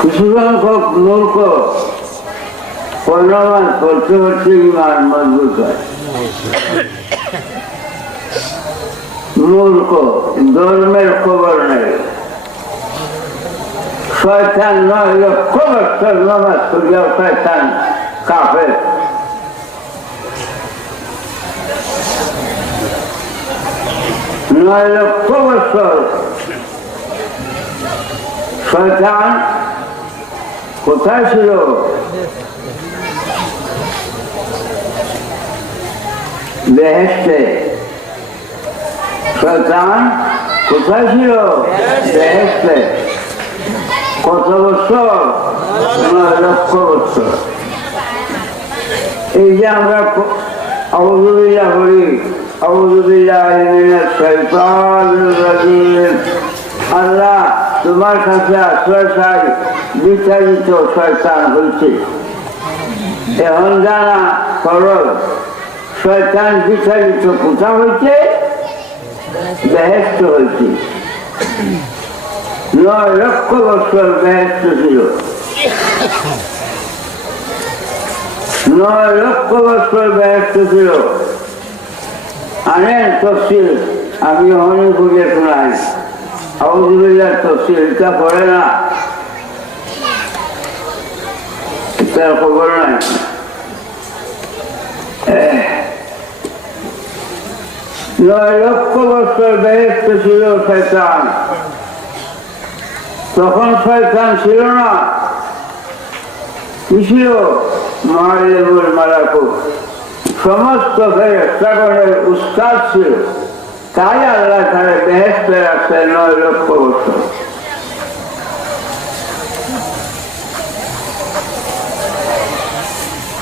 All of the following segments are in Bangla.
কিছু সংখ্যক মূর্খ প্রণামান করতে করতে ইমান মজবুত হয়। মূর্খ, ধর্মের খবর নেই, শয়তান 9 লক্ষ বছর নামাজ পড়িয়াও শয়তান কাফের। 9 লক্ষ বছর শয়তান কোথায় ছিল? বেহেশতে। শয়তান কোথায় ছিল? বেহেশতে। কত বছর? 9 লক্ষ বছর। এই যে আমরা আউযুবিল্লাহ বলি, আউযুবিল্লাহি মিনাশ শাইতানির রাজিম, আল্লাহ তোমার কাছে আশ্রয় চাই, বিতাড়িত শয়তান হয়েছে। এখন জানা খরচ, শয়তান বিতাড়িত কোথা হয়েছে? বেহেশত হয়েছে। 9 লক্ষ বছর বেহেশত ছিল। 9 লক্ষ বছর বেহেশত ছিল। আনেন তফসিল, আমি অনেক বুঝে শোনাই। আউযুবিল্লাহ তফসিল এটা পড়ে না, এটার খবর নাই। 9 লক্ষ বছর বেহেশত ছিল শয়তান। তখন শয়তান ছিল না, কি ছিল? মুআল্লিমুল মালাকুত, সমস্ত ফেরেশতাগণের উস্তাদ ছিল। তাই আল্লাহ তারা বেহেশতে রাখছে 9 লক্ষ বছর।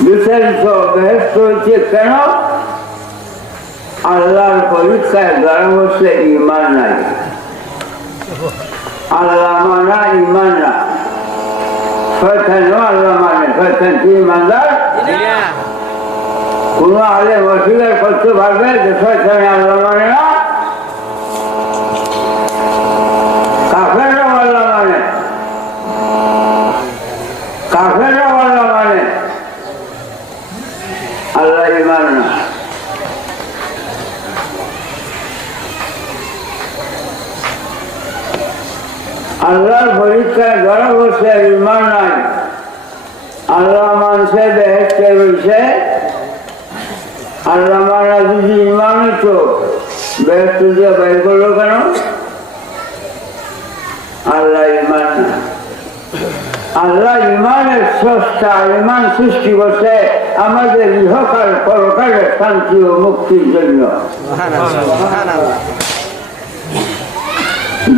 বিস্তারিত বেহেশত হচ্ছে কেন? আল্লাহর পরীক্ষায় ধরা হচ্ছে ঈমান নাই। আল্লাহ মানা ঈমান না। শয়তানও আল্লাহ মানে, শয়তান কি ঈমানদার? কোন আলেম অস্বীকার করতে পারবে যে শয়তান আল্লাহ মানে না? কাফেররাও আল্লাহ মানে, কাফেররাও আল্লাহ মানে, আল্লাহ ঈমান না। আল্লাহর পরীক্ষায় ধরা বসে ঈমান নাই। আল্লাহ মানছে, বেহেশতে রয়েছে। আল্লাহ মানা যদি ঈমান হতো, বেহেশত দিয়ে বের করলো কেন? আল্লাহ ঈমান না। আল্লাহ ঈমানের স্রষ্টা, ঈমান সৃষ্টি করছে আমাদের ইহকাল পরকালের শান্তি ও মুক্তির জন্য।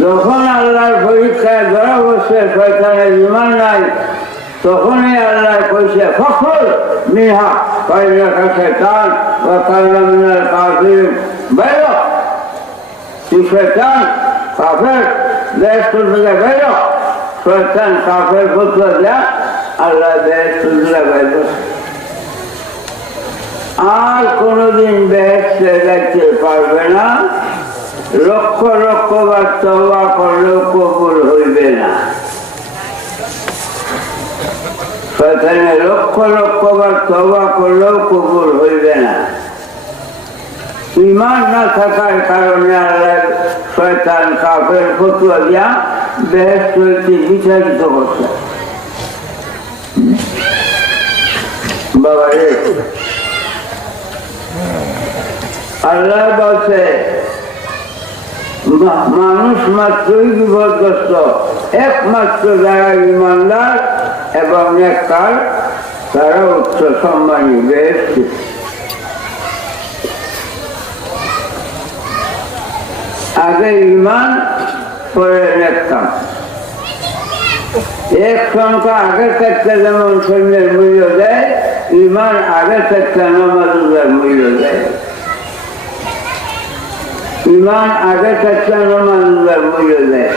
যখন আল্লাহর পরীক্ষায় ধরা বসে শয়তানের ঈমান নাই, তখনই আল্লাহ কইছে ফখর মিনহা ফাইন্নাকা শাইতান ওয়া কানা মিনাল কাফিরিন। বাইর হ, তুই শয়তান, কাফের, বেহেশত থেকে বাইর হ। শয়তান কাফের ফতোয়া দেয়া, আল্লাহ বেহেশত থেকে বাইর করছে। আর কোনদিন বেহেশতে যাইতে পারবে না। লক্ষ লক্ষ বার তওবা করলেও কবুল হইবে না। শয়তানে লক্ষ লক্ষ বার তওবা করলেও কবুল হইবে না। ঈমান না থাকার কারণে আল্লাহ শয়তান কাফের ফতোয়া দিয়া বেহেশত হইতে বিতাড়িত করছে। বাবা রে, আল্লাহ বলছে মানুষ মাত্রই বিপদগ্রস্ত, একমাত্র যারা ঈমানদার এবং নেককার তারা উচ্চ সম্মানী, বেহেশতি। আগে ঈমান, পরে নেককার। এক সংখ্যা আগের ক্ষেত্রে যেমন সৈন্যের মূল্য দেয়, ঈমান আগের ক্ষেত্রে নামাজের মূল্য দেয়। ঈমান আগের ক্ষেত্রে নামাজের মূল্য দেয়।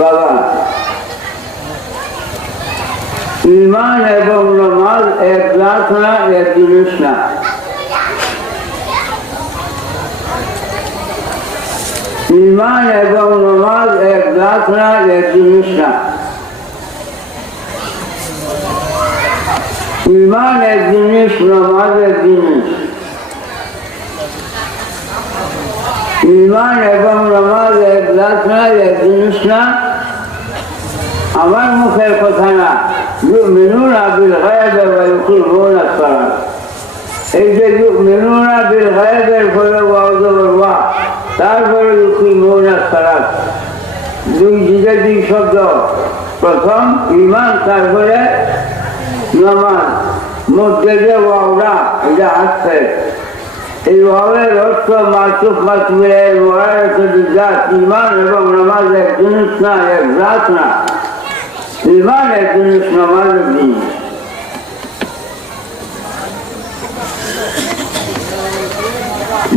বাবা, ঈমান এবং নামাজ এক জাত না, এক জিনিস না। ইমান এবং নামাজ এক জাত না, এক জিনিস না। ইমান এক জিনিস, নামাজ এক জিনিস। ইমান এবং নামাজ এক জাত না, এক জিনিস না। আমার মুখের কথা না। ইউমিনুনা বিল গায়বি ওয়া ইউকিমুনা আস-সালাত। এই যে ইউমিনুনা বিল গায়বের পরে ওয়াও জবর ওয়া, তারপরে ইউকিমুনা আস-সালাত, দুই দিকে দুই শব্দ। প্রথম ইমান, তারপরে নামাজ। মধ্যে যে ওয়াওটা, এটা আসছে। এই ওয়াওয়ের অর্থ মাতুফ মাতুফের জাত। ইমান এবং নামাজ এক জিনিস না, এক জাত না। ইমান এক জিনিস, নামাজ এক জিনিস।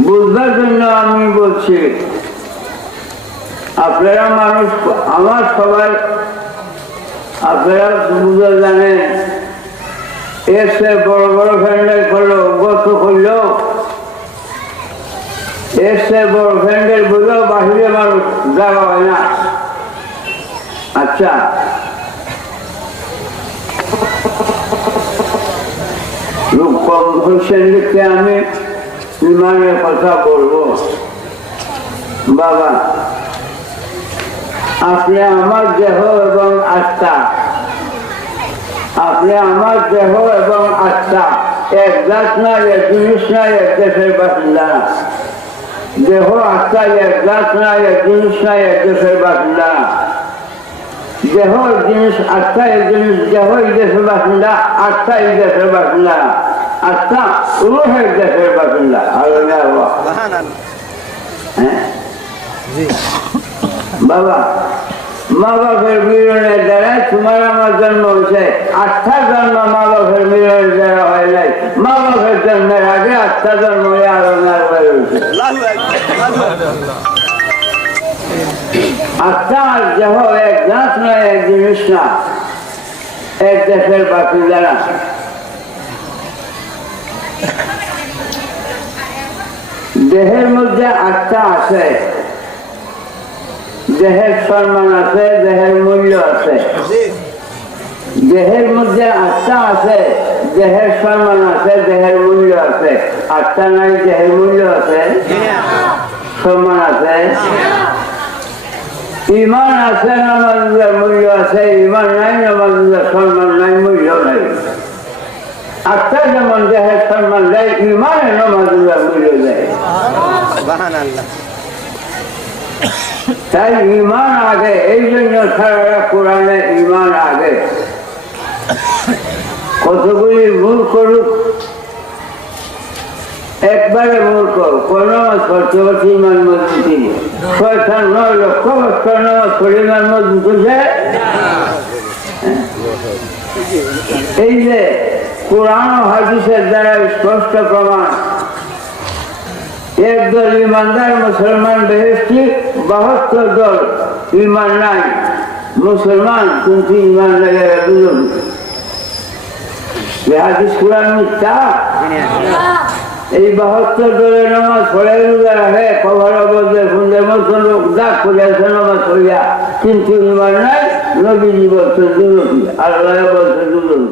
বুঝবার জন্য আমি বলছি, আপনারা মানুষ, আমার সবাই আপনারা বুঝে জানেন, এসে বড় বড় প্যান্ডেল করলো, গত করলো, এসে বড় প্যান্ডেল বুঝলেও বাহিরে মানুষ জায়গা হয় না। আচ্ছা, লোক কম হোসেন লিখতে আমি ইমানের কথা বলবো। বাবা, আপনি আমার দেহ এবং আত্মা, আপনি আমার দেহ এবং আত্মা এক জাত না, এক জিনিস না, এক দেশের বাসিন্দা না। দেহ আত্মা এক জাত না, এক জিনিস না, এক দেশের বাসিন্দা না। দেহ জিনিস, আত্মা এক জিনিস। দেহ এই দেশের বাসিন্দা, আত্মা এই দেশের বাসিন্দা না। আত্মা রূহের দেশের বাসিন্দা। হ্যাঁ বাবা, মা বাপের মিলনের দ্বারাই তোমার আমার জন্ম হয়েছে। আত্মার জন্ম মা বাপের মিলনের দ্বারা হয় নাই। মা বাপের জন্মের আগে আত্মা জন্ম হয়ে আলোচনার হয়ে রয়েছে। আত্মা আর দেহ এক জাত নয়, এক জিনিস না, এক দেশের বাসিন্দা না। দেহের মধ্যে আত্মা আছে, দেহের সম্মান আছে, দেহের মূল্য আছে। দেহের মধ্যে আত্মা আছে, দেহের সম্মান আছে, দেহের মূল্য আছে। আত্মা নাই, দেহের মূল্য আছে, সম্মান আছে। ইমান আছে, নামাজের মূল্য আছে। ইমান নাই, নামাজের সম্মান নাই, মূল্য নাই। আত্মা যেমন দেহের সম্মান দেয়, ইমানের নামাজের মূল্য দেয়। তাই ইমান আগে, এই জন্য সারা কোরআনে ইমান আগে। কতগুলি ভুল করুক, একবারে ভুল করো, কোন নামাজ পড়তে পড়তে ইমান মজবুতি। 9 লক্ষ বছর নামাজ পড়ে ইমান মজবুত হয়েছে। এই যে কোরআন ও হাদিসের দ্বারা স্পষ্ট প্রমাণ, একদল ইমানদার মুসলমান বেহেশতি, 72 দল ইমান নাই, মুসলমান কিন্তু ইমান লাগে বিরোধী। হাদিস কোরআন মিথ্যা? এই 72 দলের নামাজ পড়ে রোজা রাখে, কভার অবস্থা শুনলে মতন লোক দাগ করিয়াছে নামাজ পড়িয়া, কিন্তু ইমান নাই। নবীজি বলছে বিরোধী, আল্লাহ বলছে বিরোধী।